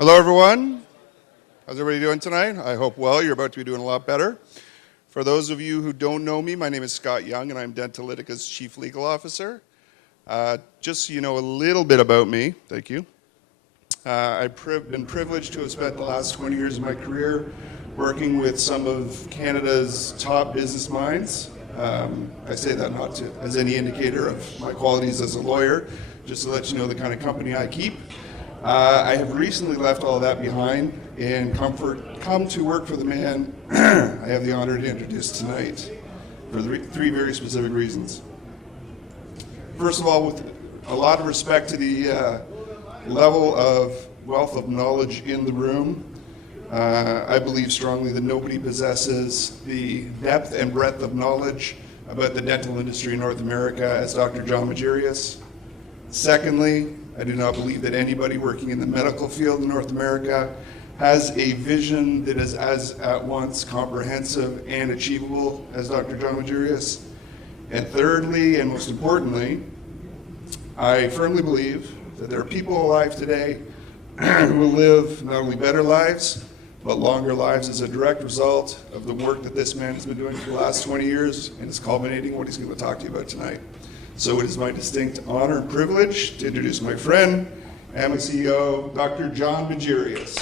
Hello, everyone. How's everybody doing tonight? I hope well. You're about to be doing a lot better. For those of you who don't know me, my name is Scott Young, and I'm DentaCLOUD's Chief Legal Officer. Just so you know a little bit about me, thank you. I've been privileged to have spent the last 20 years of my career working with some of Canada's top business minds. I say that not as any indicator of my qualities as a lawyer, just to let you know the kind of company I keep. I have recently left all of that behind and come to work for the man I have the honor to introduce tonight for three very specific reasons. First of all, with a lot of respect to the level of wealth of knowledge in the room, I believe strongly that nobody possesses the depth and breadth of knowledge about the dental industry in North America as DrJohn. Secondly, I do not believe that anybody working in the medical field in North America has a vision that is as at once comprehensive and achievable as DrJohn. And thirdly, and most importantly, I firmly believe that there are people alive today who will live not only better lives, but longer lives as a direct result of the work that this man has been doing for the last 20 years and is culminating what he's going to talk to you about tonight. So it is my distinct honor and privilege to introduce my friend and my CEO, Dr. John Majerius.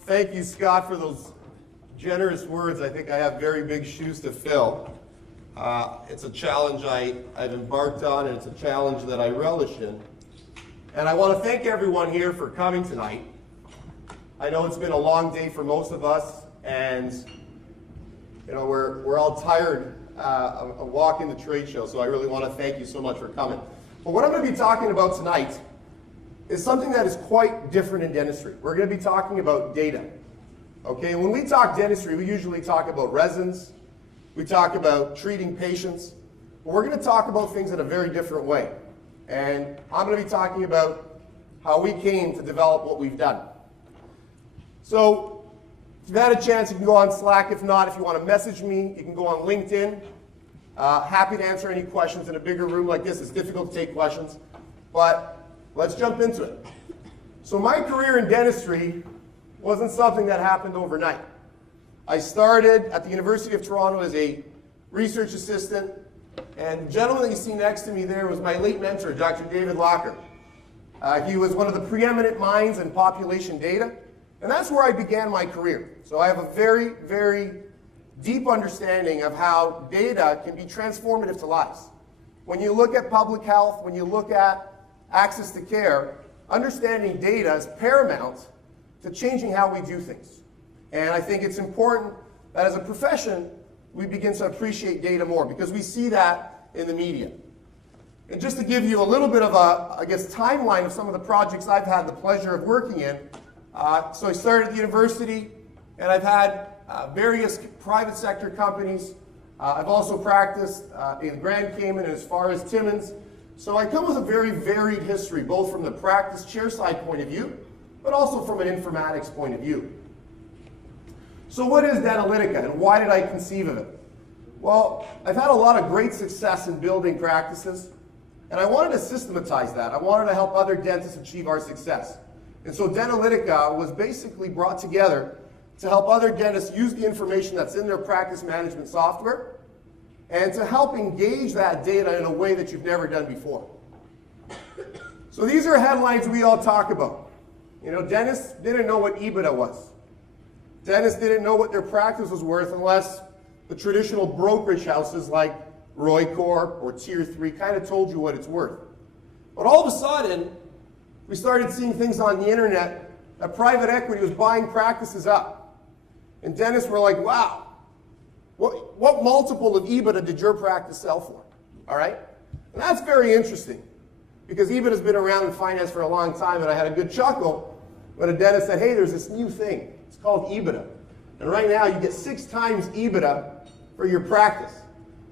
Thank you, Scott, for those generous words. I think I have very big shoes to fill. It's a challenge I've embarked on, and it's a challenge that I relish in. And I want to thank everyone here for coming tonight. I know it's been a long day for most of us, and we're all tired of walking the trade show, so I really want to thank you so much for coming. But what I'm going to be talking about tonight is something that is quite different in dentistry. We're going to be talking about data. Okay, when we talk dentistry, we usually talk about resins, we talk about treating patients, but we're going to talk about things in a very different way. And I'm going to be talking about how we came to develop what we've done. So, if you've had a chance, you can go on Slack. If not, if you want to message me, you can go on LinkedIn. Happy to answer any questions. In a bigger room like this, it's difficult to take questions. But let's jump into it. So my career in dentistry wasn't something that happened overnight. I started at the University of Toronto as a research assistant. And the gentleman that you see next to me there was my late mentor, Dr. David Locker. He was one of the preeminent minds in population data. And that's where I began my career. So I have a very, very deep understanding of how data can be transformative to lives. When you look at public health, when you look at access to care, understanding data is paramount to changing how we do things. And I think it's important that as a profession, we begin to appreciate data more because we see that in the media. And just to give you a little bit of a, timeline of some of the projects I've had the pleasure of working in, so I started at the university, and I've had various private sector companies. I've also practiced in Grand Cayman and as far as Timmins. So I come with a very varied history, both from the practice chair side point of view, but also from an informatics point of view. So what is DentaCLOUD, and why did I conceive of it? Well, I've had a lot of great success in building practices, and I wanted to systematize that. I wanted to help other dentists achieve our success. And so DentaCLOUD was basically brought together to help other dentists use the information that's in their practice management software and to help engage that data in a way that you've never done before. So these are headlines we all talk about. Dentists didn't know what EBITDA was. Dentists didn't know what their practice was worth unless the traditional brokerage houses like Roycorp or Tier 3 kind of told you what it's worth. But all of a sudden, we started seeing things on the internet that private equity was buying practices up. And dentists were like, wow, what multiple of EBITDA did your practice sell for? All right? And that's very interesting because EBITDA has been around in finance for a long time, and I had a good chuckle when a dentist said, hey, there's this new thing. It's called EBITDA. And right now you get 6 times EBITDA for your practice.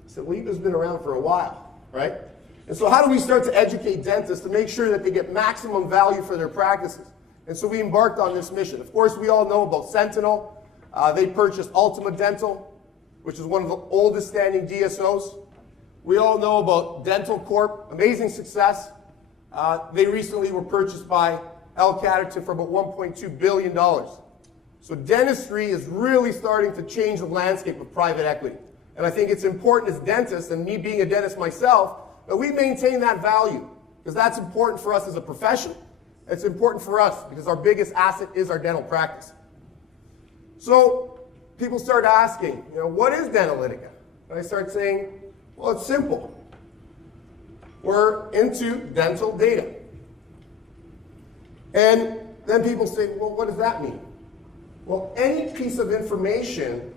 I said, well, EBITDA's been around for a while, right? And so how do we start to educate dentists to make sure that they get maximum value for their practices? And so we embarked on this mission. Of course, we all know about Sentinel. They purchased Ultima Dental, which is one of the oldest standing DSOs. We all know about Dental Corp, amazing success. They recently were purchased by Caterton for about $1.2 billion. So dentistry is really starting to change the landscape of private equity. And I think it's important as dentists, and me being a dentist myself, that we maintain that value, because that's important for us as a profession. It's important for us because our biggest asset is our dental practice. So people start asking, what is Dentalytica? And I start saying, well, it's simple. We're into dental data. And then people say, well, what does that mean? Well, any piece of information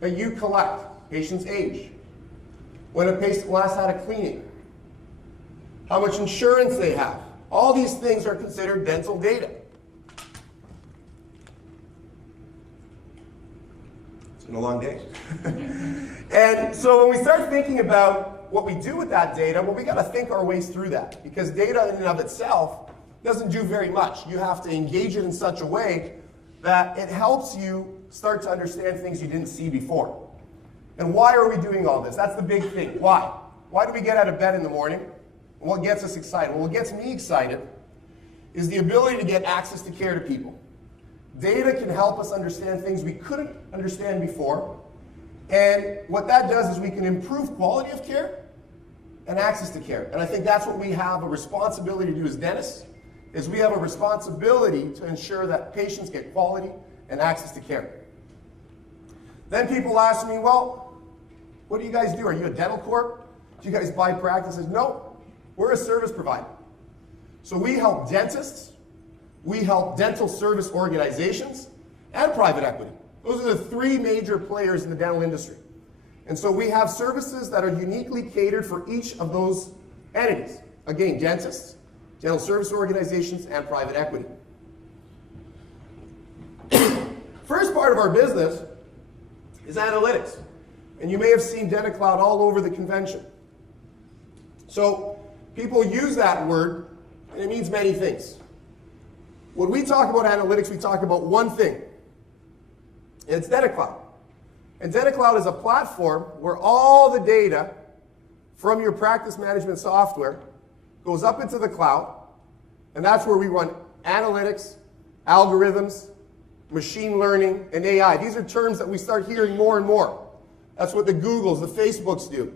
that you collect, patient's age, when a patient last had a cleaning, how much insurance they have, all these things are considered dental data. It's been a long day. And so when we start thinking about what we do with that data, well, we got to think our ways through that, because data in and of itself doesn't do very much. You have to engage it in such a way that it helps you start to understand things you didn't see before. And why are we doing all this? That's the big thing. Why? Why do we get out of bed in the morning? And what gets us excited? Well, what gets me excited is the ability to get access to care to people. Data can help us understand things we couldn't understand before. And what that does is we can improve quality of care and access to care. And I think that's what we have a responsibility to do as dentists, is we have a responsibility to ensure that patients get quality and access to care. Then people ask me, well, what do you guys do? Are you a dental corp? Do you guys buy practices? No, we're a service provider. So we help dentists, we help dental service organizations, and private equity. Those are the three major players in the dental industry. And so we have services that are uniquely catered for each of those entities. Again, dentists, dental service organizations, and private equity. First part of our business is analytics. And you may have seen DentaCLOUD all over the convention. So people use that word, and it means many things. When we talk about analytics, we talk about one thing. And it's DentaCLOUD. And DentaCLOUD is a platform where all the data from your practice management software goes up into the cloud, and that's where we run analytics, algorithms, machine learning, and AI. These are terms that we start hearing more and more. That's what the Googles, the Facebooks do.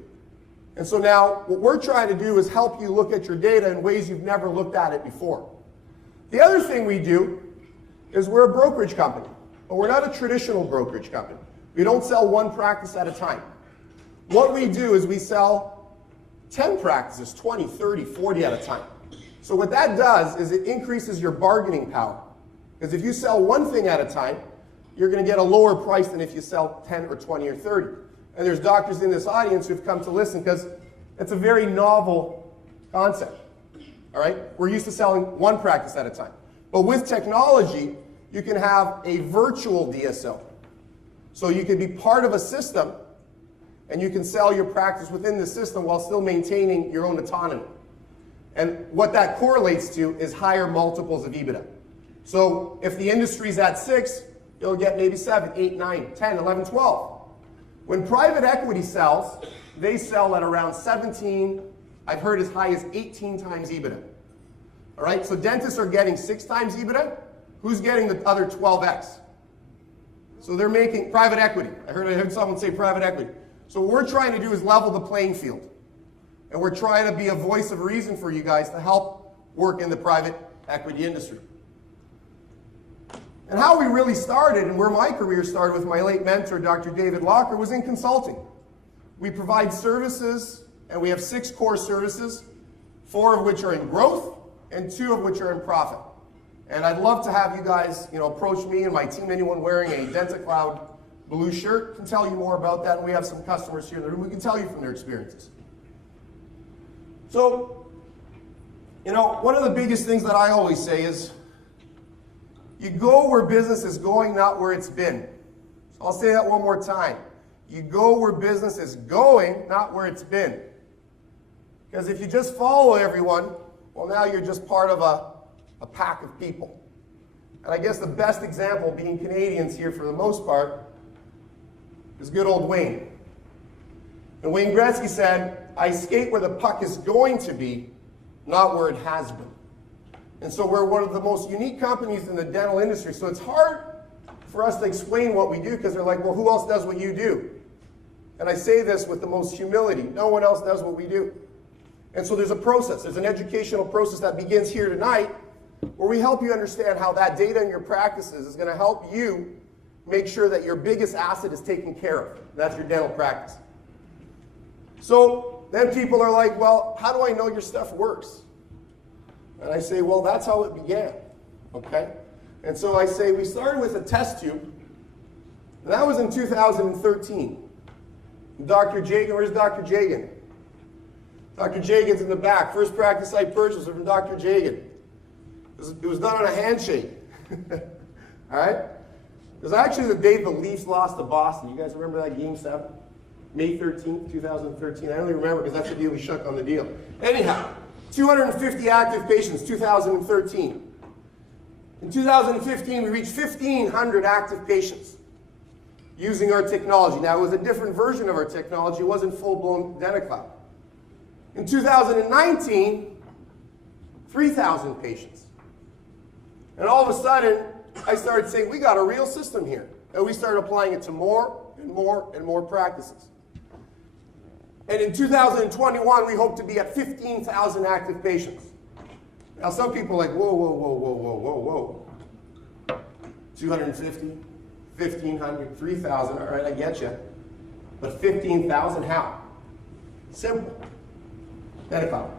And so now what we're trying to do is help you look at your data in ways you've never looked at it before. The other thing we do is we're a brokerage company, but we're not a traditional brokerage company. We don't sell one practice at a time. What we do is we sell 10 practices, 20, 30, 40 at a time. So what that does is it increases your bargaining power. Because if you sell one thing at a time, you're going to get a lower price than if you sell 10 or 20 or 30. And there's doctors in this audience who've come to listen because it's a very novel concept. All right? We're used to selling one practice at a time. But with technology, you can have a virtual DSO. So you can be part of a system, and you can sell your practice within the system while still maintaining your own autonomy. And what that correlates to is higher multiples of EBITDA. So if the industry's at 6, you'll get maybe 7, 8, 9, 10, 11, 12. When private equity sells, they sell at around 17, I've heard as high as 18 times EBITDA. All right, so dentists are getting 6 times EBITDA. Who's getting the other 12x? So they're making private equity. I heard someone say private equity. So what we're trying to do is level the playing field. And we're trying to be a voice of reason for you guys to help work in the private equity industry. And how we really started, and where my career started with my late mentor, Dr. David Locker, was in consulting. We provide services, and we have 6 core services, 4 of which are in growth, and 2 of which are in profit. And I'd love to have you guys, approach me and my team. Anyone wearing a DentaCLOUD blue shirt can tell you more about that, and we have some customers here in the room who can tell you from their experiences. So, one of the biggest things that I always say is, you go where business is going, not where it's been. So I'll say that one more time. You go where business is going, not where it's been. Because if you just follow everyone, well, now you're just part of a pack of people. And I guess the best example, being Canadians here for the most part, is good old Wayne. And Wayne Gretzky said, I skate where the puck is going to be, not where it has been. And so we're one of the most unique companies in the dental industry. So it's hard for us to explain what we do because they're like, well, who else does what you do? And I say this with the most humility. No one else does what we do. And so there's a process. There's an educational process that begins here tonight where we help you understand how that data in your practices is going to help you make sure that your biggest asset is taken care of. That's your dental practice. So then people are like, well, how do I know your stuff works? And I say, well, that's how it began, okay? And so I say, we started with a test tube, and that was in 2013. Dr. Jagan, where's Dr. Jagan? Dr. Jagan's in the back. First practice I purchased was from Dr. Jagan. It was done on a handshake, all right? It was actually the day the Leafs lost to Boston. You guys remember that Game 7? May 13th, 2013. I only remember because that's the deal we shook on the deal. Anyhow, 250 active patients, 2013. In 2015, we reached 1,500 active patients using our technology. Now, it was a different version of our technology. It wasn't full-blown DentaCLOUD. In 2019, 3,000 patients. And all of a sudden, I started saying, we got a real system here. And we started applying it to more and more and more practices. And in 2021, we hope to be at 15,000 active patients. Now, some people are like, whoa, whoa, whoa, whoa, whoa, whoa, whoa. 250, 1,500, 3,000, all right, I get you. But 15,000, how? Simple. DentaCLOUD.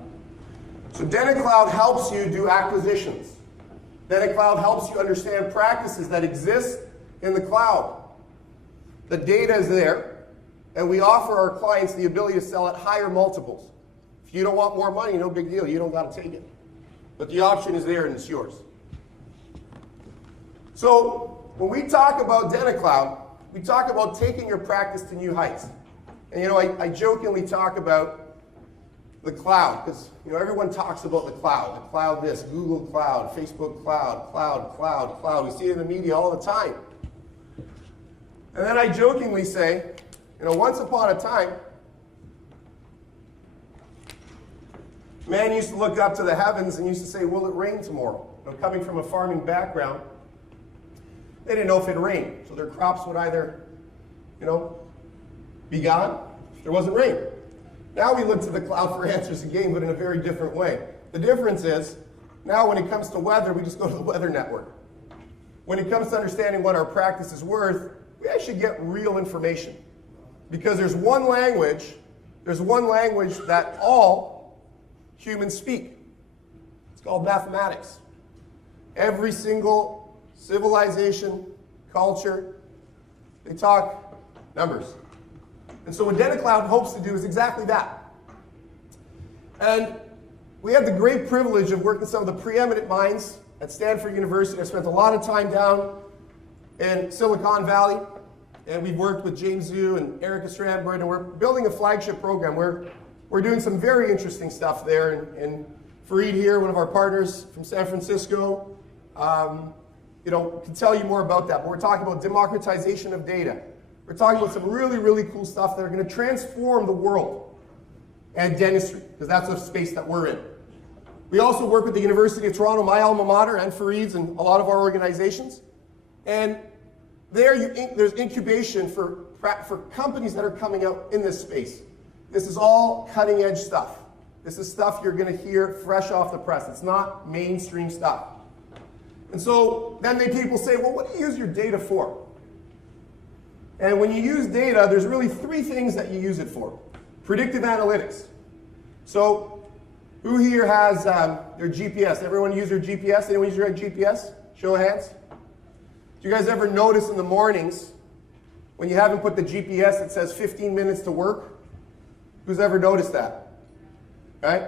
So DentaCLOUD helps you do acquisitions. DentaCLOUD helps you understand practices that exist in the cloud. The data is there, and we offer our clients the ability to sell at higher multiples. If you don't want more money, no big deal. You don't got to take it. But the option is there, and it's yours. So when we talk about DentaCLOUD, we talk about taking your practice to new heights. And I jokingly talk about the cloud, because everyone talks about the cloud this, Google Cloud, Facebook Cloud, cloud. We see it in the media all the time. And then I jokingly say, once upon a time, man used to look up to the heavens and used to say, will it rain tomorrow? Coming from a farming background, they didn't know if it'd rain. So their crops would either, be gone if there wasn't rain. Now we look to the cloud for answers again, but in a very different way. The difference is, now when it comes to weather, we just go to the weather network. When it comes to understanding what our practice is worth, we actually get real information. Because there's one language that all humans speak. It's called mathematics. Every single civilization, culture, they talk numbers. And so what DentaCLOUD hopes to do is exactly that. And we have the great privilege of working with some of the preeminent minds at Stanford University. I spent a lot of time down in Silicon Valley, and we've worked with James Zhu and Erica Strandberg, and we're building a flagship program. We're doing some very interesting stuff there. And Fareed here, one of our partners from San Francisco, can tell you more about that. But we're talking about democratization of data. We're talking about some really, really cool stuff that are going to transform the world and dentistry, because that's the space that we're in. We also work with the University of Toronto, my alma mater, and Fareed's, and a lot of our organizations. And there's incubation for companies that are coming out in this space. This is all cutting edge stuff. This is stuff you're going to hear fresh off the press. It's not mainstream stuff. And so then people say, well, what do you use your data for? And when you use data, there's really three things that you use it for. Predictive analytics. So who here has their GPS? Everyone use their GPS? Anyone use their GPS? Show of hands. Do you guys ever notice in the mornings when you haven't put the GPS that says 15 minutes to work? Who's ever noticed that? Right?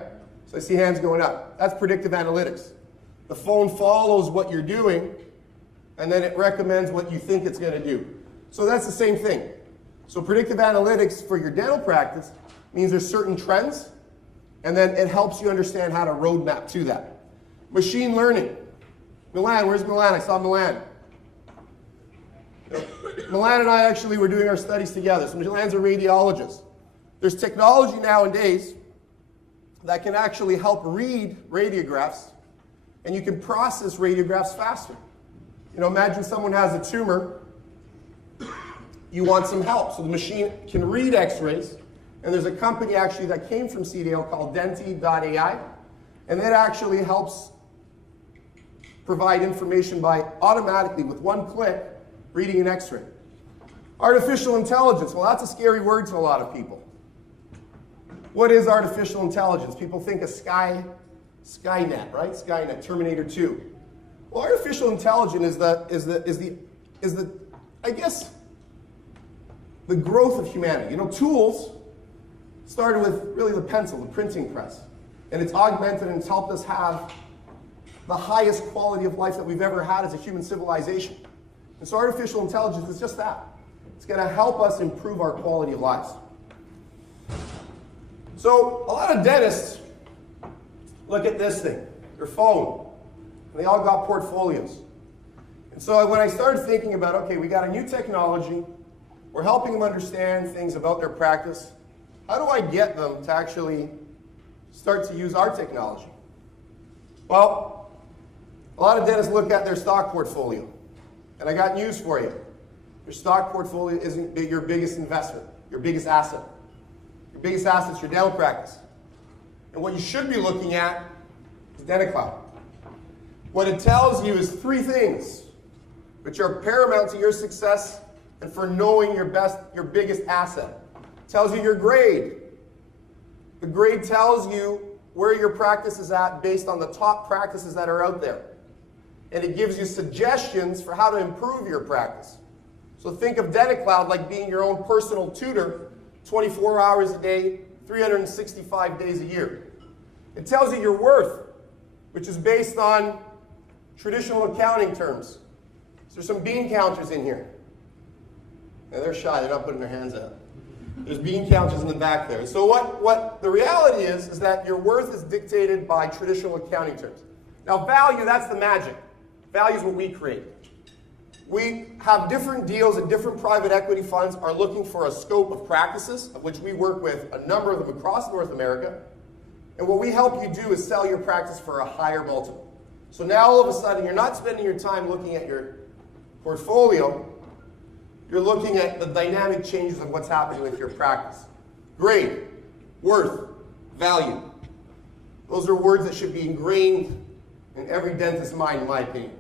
So I see hands going up. That's predictive analytics. The phone follows what you're doing, and then it recommends what you think it's going to do. So that's the same thing. So predictive analytics for your dental practice means there's certain trends, and then it helps you understand how to roadmap to that. Machine learning. Milan, where's Milan? I saw Milan. Milan and I actually were doing our studies together. So Milan's a radiologist. There's technology nowadays that can actually help read radiographs, and you can process radiographs faster. You know, imagine someone has a tumor, you want some help. So the machine can read x-rays, and there's a company actually that came from CDL called Denti.ai, and that actually helps provide information by automatically, with one click, reading an x-ray. Artificial intelligence, well, that's a scary word to a lot of people. What is artificial intelligence? People think of Skynet, right? Skynet, Terminator 2. Well, artificial intelligence is the I guess, the growth of humanity. You know, tools started with really the pencil, the printing press, and it's augmented and it's helped us have the highest quality of life that we've ever had as a human civilization. And so artificial intelligence is just that. It's going to help us improve our quality of lives. So a lot of dentists look at this thing, their phone, and they all got portfolios. And so when I started thinking about, okay, we got a new technology, we're helping them understand things about their practice, how do I get them to actually start to use our technology? Well, a lot of dentists look at their stock portfolio, and I got news for you. Your stock portfolio isn't your biggest investment, your biggest asset. Your biggest asset is your dental practice. And what you should be looking at is DentaCLOUD. What it tells you is three things, which are paramount to your success and for knowing your biggest asset. It tells you your grade. The grade tells you where your practice is at based on the top practices that are out there. And it gives you suggestions for how to improve your practice. So think of DentaCLOUD like being your own personal tutor 24 hours a day, 365 days a year. It tells you your worth, which is based on traditional accounting terms. So there's some bean counters in here. And they're shy, they're not putting their hands out. There's bean counters in the back there. So what the reality is that your worth is dictated by traditional accounting terms. Now value, that's the magic. Value is what we create. We have different deals and different private equity funds are looking for a scope of practices, of which we work with a number of them across North America. And what we help you do is sell your practice for a higher multiple. So now all of a sudden you're not spending your time looking at your portfolio, you're looking at the dynamic changes of what's happening with your practice. Grade, worth, value. Those are words that should be ingrained in every dentist's mind, in my opinion.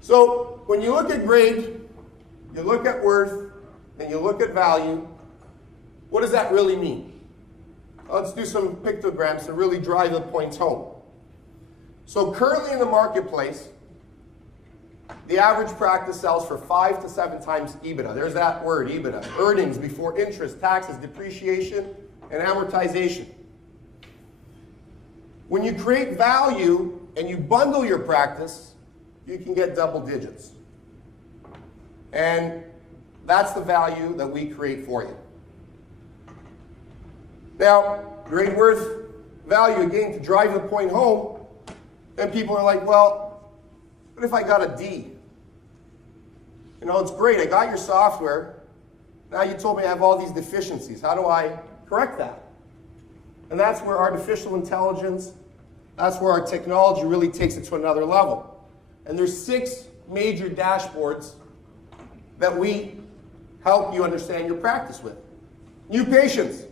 So when you look at grade, you look at worth, and you look at value, what does that really mean? Let's do some pictograms to really drive the points home. So currently in the marketplace, the average practice sells for 5 to 7 times EBITDA. There's that word, EBITDA. Earnings before interest, taxes, depreciation, and amortization. When you create value and you bundle your practice, you can get double digits. And that's the value that we create for you. Now, grade, worth, value, again, to drive the point home, then people are like, well, what if I got a D? You know, it's great, I got your software, now you told me I have all these deficiencies. How do I correct that? And that's where artificial intelligence, that's where our technology really takes it to another level. And there's 6 major dashboards that we help you understand your practice with. New patients.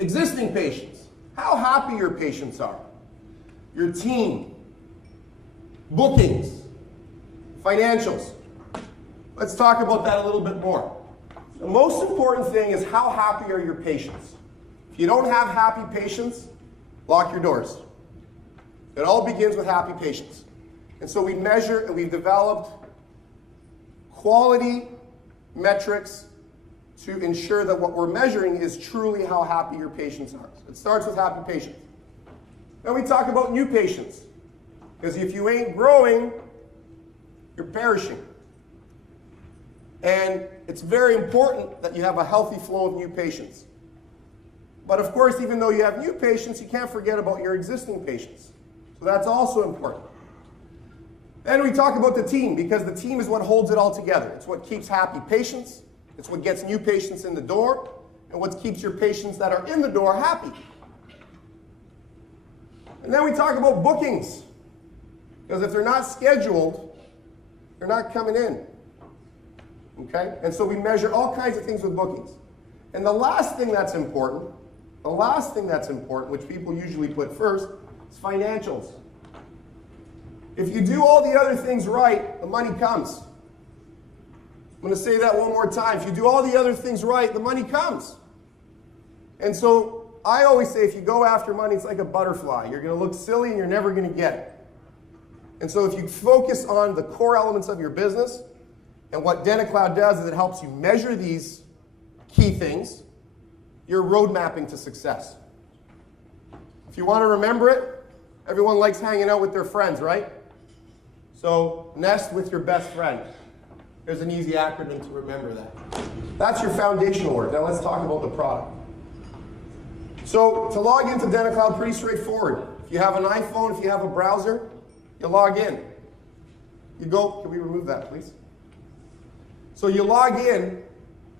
Existing patients. How happy your patients are. Your team. Bookings. Financials. Let's talk about that a little bit more. The most important thing is how happy are your patients. If you don't have happy patients, lock your doors. It all begins with happy patients. And so we measure and we've developed quality metrics to ensure that what we're measuring is truly how happy your patients are. So it starts with happy patients. Then we talk about new patients. Because if you ain't growing, you're perishing. And it's very important that you have a healthy flow of new patients. But of course, even though you have new patients, you can't forget about your existing patients. So that's also important. Then we talk about the team, because the team is what holds it all together. It's what keeps happy patients, It's what gets new patients in the door and what keeps your patients that are in the door happy. And then we talk about bookings. Because if they're not scheduled, they're not coming in. Okay? And so we measure all kinds of things with bookings. And the last thing that's important, which people usually put first, is financials. If you do all the other things right, the money comes. I'm going to say that one more time. If you do all the other things right, the money comes. And so I always say if you go after money, it's like a butterfly. You're going to look silly and you're never going to get it. And so if you focus on the core elements of your business, and what DentaCLOUD does is it helps you measure these key things, you're road mapping to success. If you want to remember it, everyone likes hanging out with their friends, right? So nest with your best friend. There's an easy acronym to remember that. That's your foundational work. Now let's talk about the product. So to log into DentaCLOUD, pretty straightforward. If you have an iPhone, if you have a browser, you log in. You go, can we remove that, please? So you log in,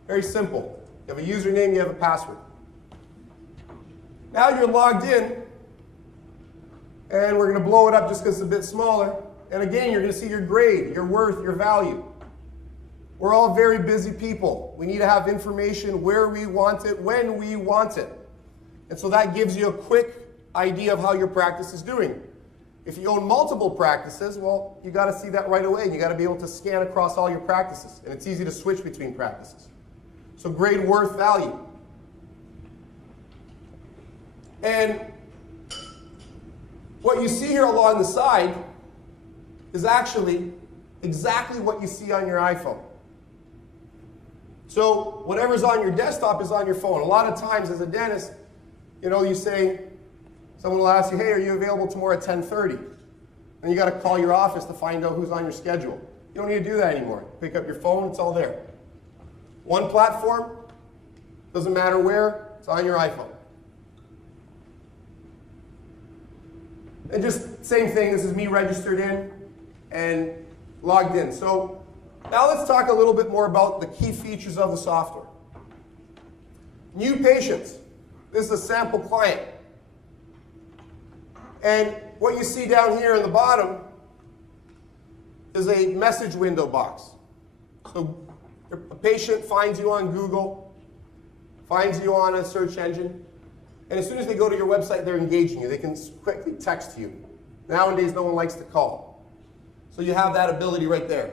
very simple. You have a username, you have a password. Now you're logged in, and we're going to blow it up just because it's a bit smaller. And again, you're going to see your grade, your worth, your value. We're all very busy people. We need to have information where we want it, when we want it. And so that gives you a quick idea of how your practice is doing. If you own multiple practices, well, you got to see that right away. You got to be able to scan across all your practices. And it's easy to switch between practices. So grade, worth, value. And what you see here along the side is actually exactly what you see on your iPhone. So whatever's on your desktop is on your phone. A lot of times as a dentist, you know, you say, someone will ask you, hey, are you available tomorrow at 10:30? And you got to call your office to find out who's on your schedule. You don't need to do that anymore. Pick up your phone, it's all there. One platform, doesn't matter where, it's on your iPhone. And just same thing, this is me registered in and logged in. So now let's talk a little bit more about the key features of the software. New patients. This is a sample client. And what you see down here in the bottom is a message window box. So a patient finds you on Google, finds you on a search engine, and as soon as they go to your website, they're engaging you. They can quickly text you. Nowadays, no one likes to call. So you have that ability right there.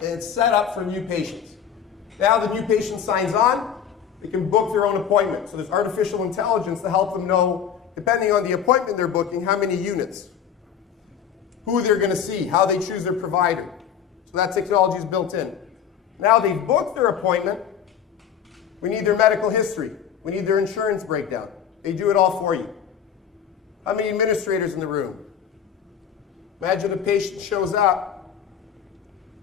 And it's set up for new patients. Now the new patient signs on, they can book their own appointment. So there's artificial intelligence to help them know, depending on the appointment they're booking, how many units, who they're going to see, how they choose their provider. So that technology is built in. Now they've booked their appointment, we need their medical history. We need their insurance breakdown. They do it all for you. How many administrators in the room? Imagine a patient shows up,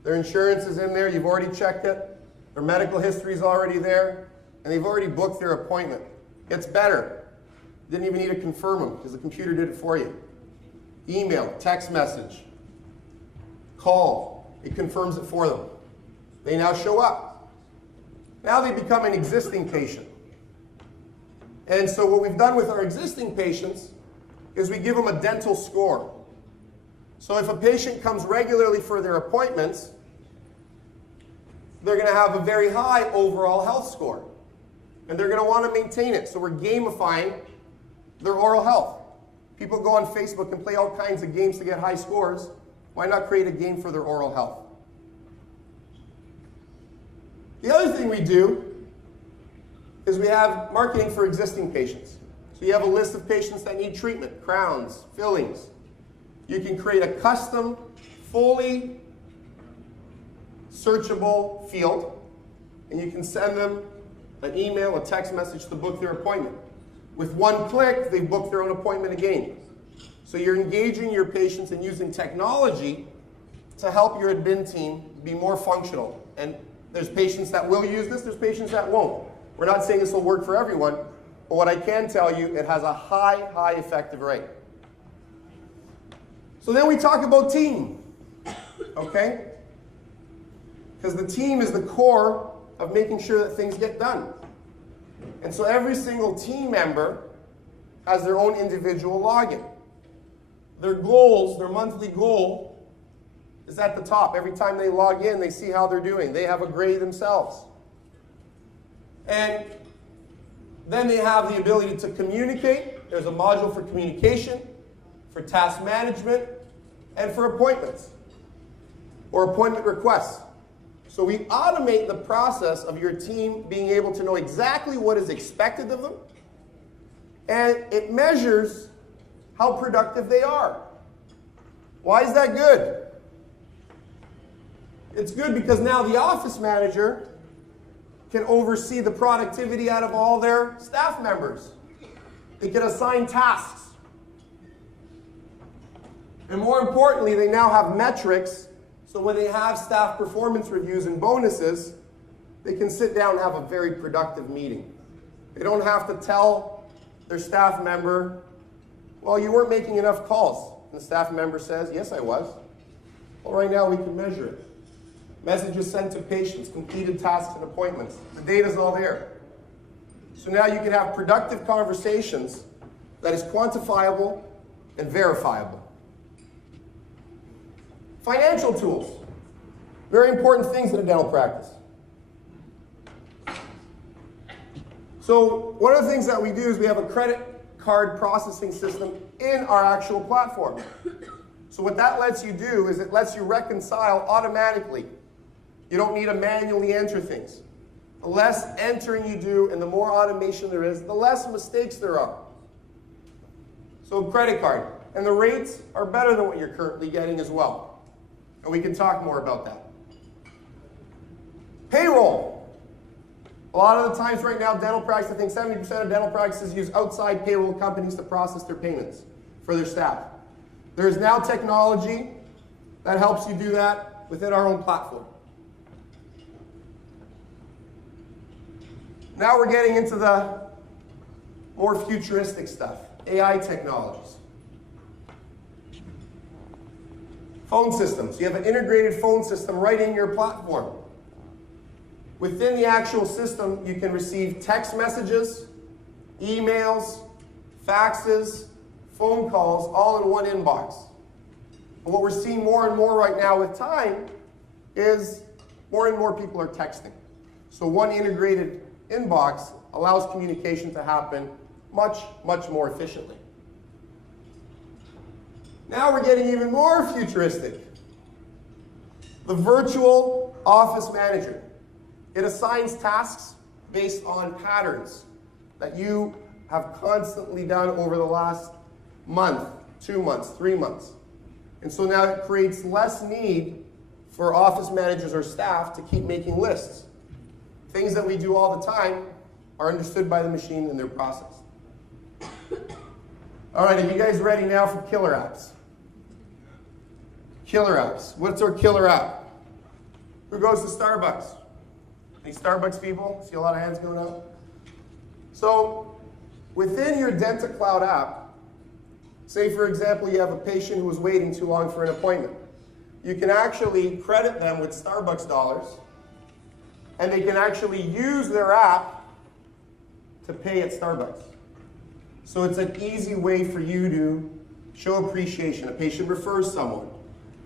their insurance is in there, you've already checked it, their medical history is already there, and they've already booked their appointment. It's better. Didn't even need to confirm them because the computer did it for you. Email, text message, call, it confirms it for them. They now show up. Now they become an existing patient. And so what we've done with our existing patients is we give them a dental score. So if a patient comes regularly for their appointments, they're going to have a very high overall health score. And they're going to want to maintain it. So we're gamifying their oral health. People go on Facebook and play all kinds of games to get high scores. Why not create a game for their oral health? The other thing we do is we have marketing for existing patients. So you have a list of patients that need treatment, crowns, fillings. You can create a custom, fully searchable field, and you can send them an email, a text message to book their appointment. With one click, they book their own appointment again. So you're engaging your patients and using technology to help your admin team be more functional. And there's patients that will use this, there's patients that won't. We're not saying this will work for everyone, but what I can tell you, it has a high effective rate. So then we talk about team, okay? Because the team is the core of making sure that things get done. And so every single team member has their own individual login. Their goals, their monthly goal, is at the top. Every time they log in, they see how they're doing. They have a grade themselves. And then they have the ability to communicate. There's a module for communication, for task management, and for appointments or appointment requests. So we automate the process of your team being able to know exactly what is expected of them, and it measures how productive they are. Why is that good? It's good because now the office manager can oversee the productivity out of all their staff members. They can assign tasks. And more importantly, they now have metrics, so when they have staff performance reviews and bonuses, they can sit down and have a very productive meeting. They don't have to tell their staff member, well, you weren't making enough calls. And the staff member says, yes, I was. Well, right now we can measure it. Messages sent to patients, completed tasks and appointments. The data's all there. So now you can have productive conversations that is quantifiable and verifiable. Financial tools. Very important things in a dental practice. So one of the things that we do is we have a credit card processing system in our actual platform. So what that lets you do is it lets you reconcile automatically. You don't need to manually enter things. The less entering you do and the more automation there is, the less mistakes there are. So credit card. And the rates are better than what you're currently getting as well. And we can talk more about that. Payroll. A lot of the times right now, dental practice, I think 70% of dental practices use outside payroll companies to process their payments for their staff. There's now technology that helps you do that within our own platform. Now we're getting into the more futuristic stuff, AI technologies. Phone systems. You have an integrated phone system right in your platform. Within the actual system, you can receive text messages, emails, faxes, phone calls, all in one inbox. And what we're seeing more and more right now with time is more and more people are texting. So one integrated inbox allows communication to happen much, much more efficiently. Now we're getting even more futuristic. The virtual office manager. It assigns tasks based on patterns that you have constantly done over the last month, 2 months, 3 months. And so now it creates less need for office managers or staff to keep making lists. Things that we do all the time are understood by the machine and they're processed. All right, are you guys ready now for killer apps? Killer apps. What's our killer app? Who goes to Starbucks? Any Starbucks people? See a lot of hands going up. So within your DentaCLOUD app, say for example you have a patient who was waiting too long for an appointment. You can actually credit them with Starbucks dollars, and they can actually use their app to pay at Starbucks. So it's an easy way for you to show appreciation. A patient refers someone.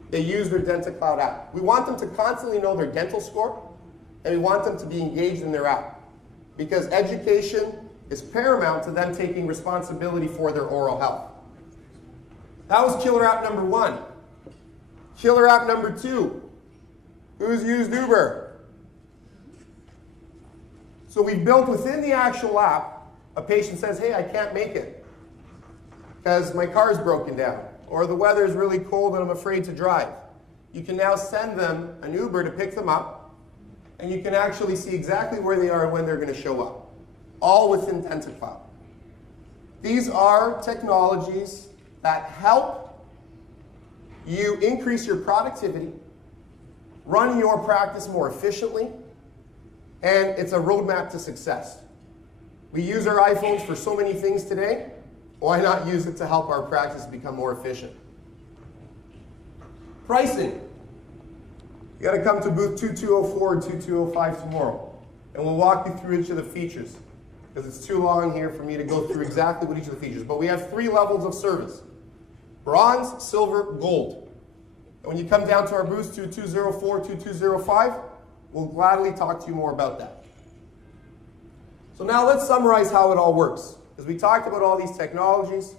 They use their DentaCLOUD app. We want them to constantly know their dental score, and we want them to be engaged in their app. Because education is paramount to them taking responsibility for their oral health. That was killer app number 1. Killer app number 2. Who's used Uber? So we've built within the actual app, a patient says, hey, I can't make it because my car's broken down, or the weather is really cold and I'm afraid to drive. You can now send them an Uber to pick them up, and you can actually see exactly where they are and when they're going to show up, all within DentaCLOUD. These are technologies that help you increase your productivity, run your practice more efficiently, and it's a roadmap to success. We use our iPhones for so many things today. Why not use it to help our practice become more efficient? Pricing. You got to come to booth 2204 and 2205 tomorrow. and we'll walk you through each of the features, because it's too long here for me to go through exactly what each of the features. But we have 3 levels of service: bronze, silver, gold. And when you come down to our booth, 2204, 2205, we'll gladly talk to you more about that. So now let's summarize how it all works, because we talked about all these technologies,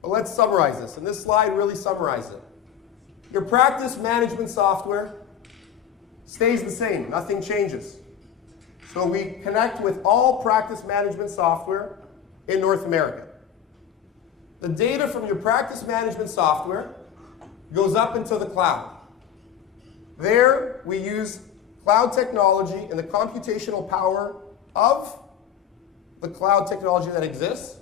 but let's summarize this. And this slide really summarizes it. Your practice management software stays the same, nothing changes. So we connect with all practice management software in North America. The data from your practice management software goes up into the cloud. There we use cloud technology and the computational power of the cloud technology that exists,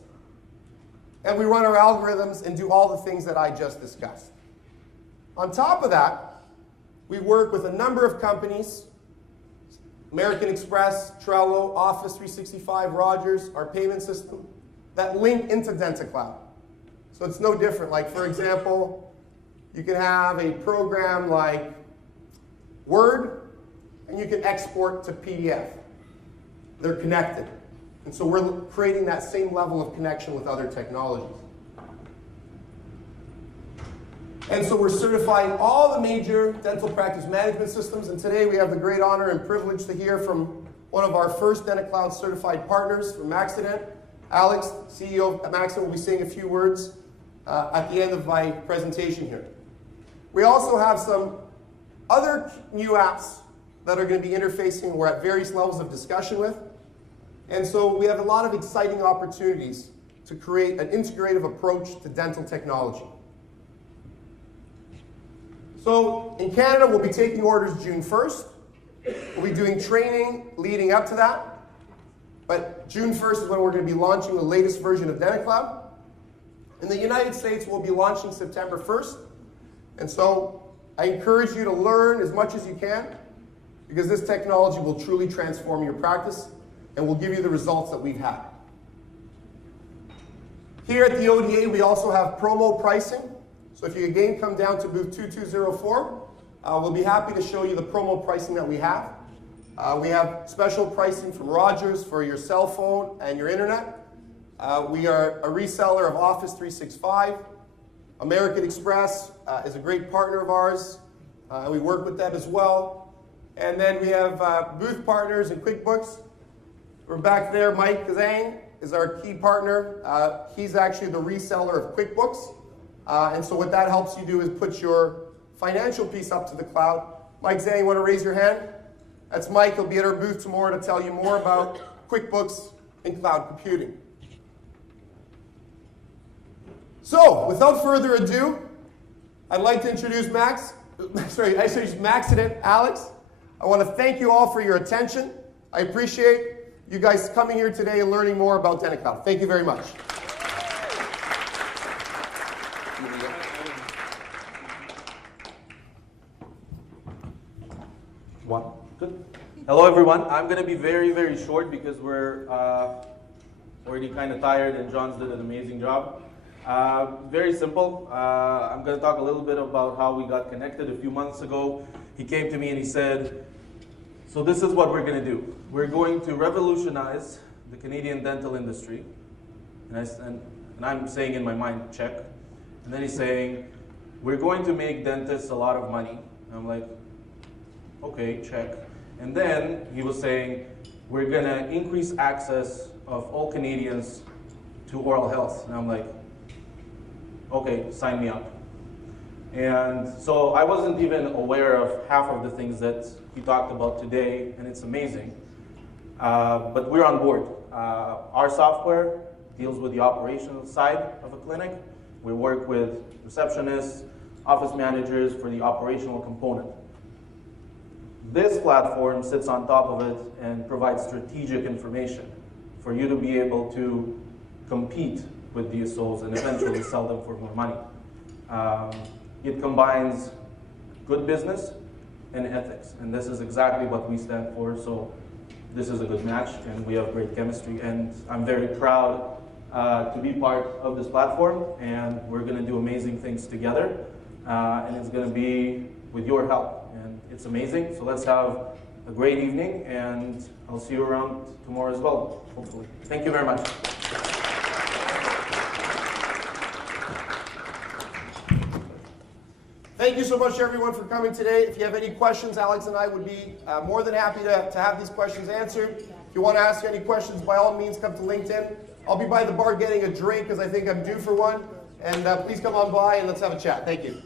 and we run our algorithms and do all the things that I just discussed. On top of that, we work with a number of companies: American Express, Trello, Office 365, Rogers, our payment system, that link into DentaCLOUD. So it's no different. Like, for example, you can have a program like Word, and you can export to PDF. They're connected. And so we're creating that same level of connection with other technologies. And so we're certifying all the major dental practice management systems. And today we have the great honor and privilege to hear from one of our first DentaCLOUD certified partners from Maxident. Alex, CEO of Maxident, will be saying a few words at the end of my presentation here. We also have some other new apps that are going to be interfacing we're at various levels of discussion with. And so we have a lot of exciting opportunities to create an integrative approach to dental technology. So in Canada, we'll be taking orders June 1st. We'll be doing training leading up to that. But June 1st is when we're going to be launching the latest version of DentaCLOUD. In the United States, we'll be launching September 1st. And so I encourage you to learn as much as you can, because this technology will truly transform your practice and will give you the results that we've had. Here at the ODA, we also have promo pricing. So if you again come down to booth 2204, we'll be happy to show you the promo pricing that we have. We have special pricing from Rogers for your cell phone and your internet. We are a reseller of Office 365. American Express is a great partner of ours. We work with them as well. And then we have booth partners in QuickBooks. We're back there. Mike Zhang is our key partner. He's actually the reseller of QuickBooks. And so what that helps you do is put your financial piece up to the cloud. Mike Zhang, you want to raise your hand? That's Mike. He'll be at our booth tomorrow to tell you more about QuickBooks and cloud computing. So, without further ado, I'd like to introduce Maxident, Alex. I want to thank you all for your attention. I appreciate you guys coming here today and learning more about DentaCLOUD. Thank you very much. One. Good. Hello, everyone. I'm going to be very, very short because we're already kind of tired and John's did an amazing job. Very simple. I'm going to talk a little bit about how we got connected a few months ago. He came to me and he said, so this is what we're going to do. We're going to revolutionize the Canadian dental industry. And I'm saying in my mind, check. And then he's saying, we're going to make dentists a lot of money. And I'm like, okay, check. And then he was saying, we're going to increase access of all Canadians to oral health. And I'm like, okay, sign me up. And so I wasn't even aware of half of the things that he talked about today, and it's amazing. But we're on board. Our software deals with the operational side of a clinic. We work with receptionists, office managers for the operational component. This platform sits on top of it and provides strategic information for you to be able to compete with DSOs and eventually sell them for more money. It combines good business and ethics, and this is exactly what we stand for, so this is a good match, and we have great chemistry, and I'm very proud to be part of this platform, and we're going to do amazing things together, and it's going to be with your help, and it's amazing, so let's have a great evening, and I'll see you around tomorrow as well, hopefully. Thank you very much. Thank you so much, everyone, for coming today. If you have any questions, Alex and I would be more than happy to have these questions answered. If you want to ask any questions, by all means, come to LinkedIn. I'll be by the bar getting a drink because I think I'm due for one. And please come on by and let's have a chat. Thank you.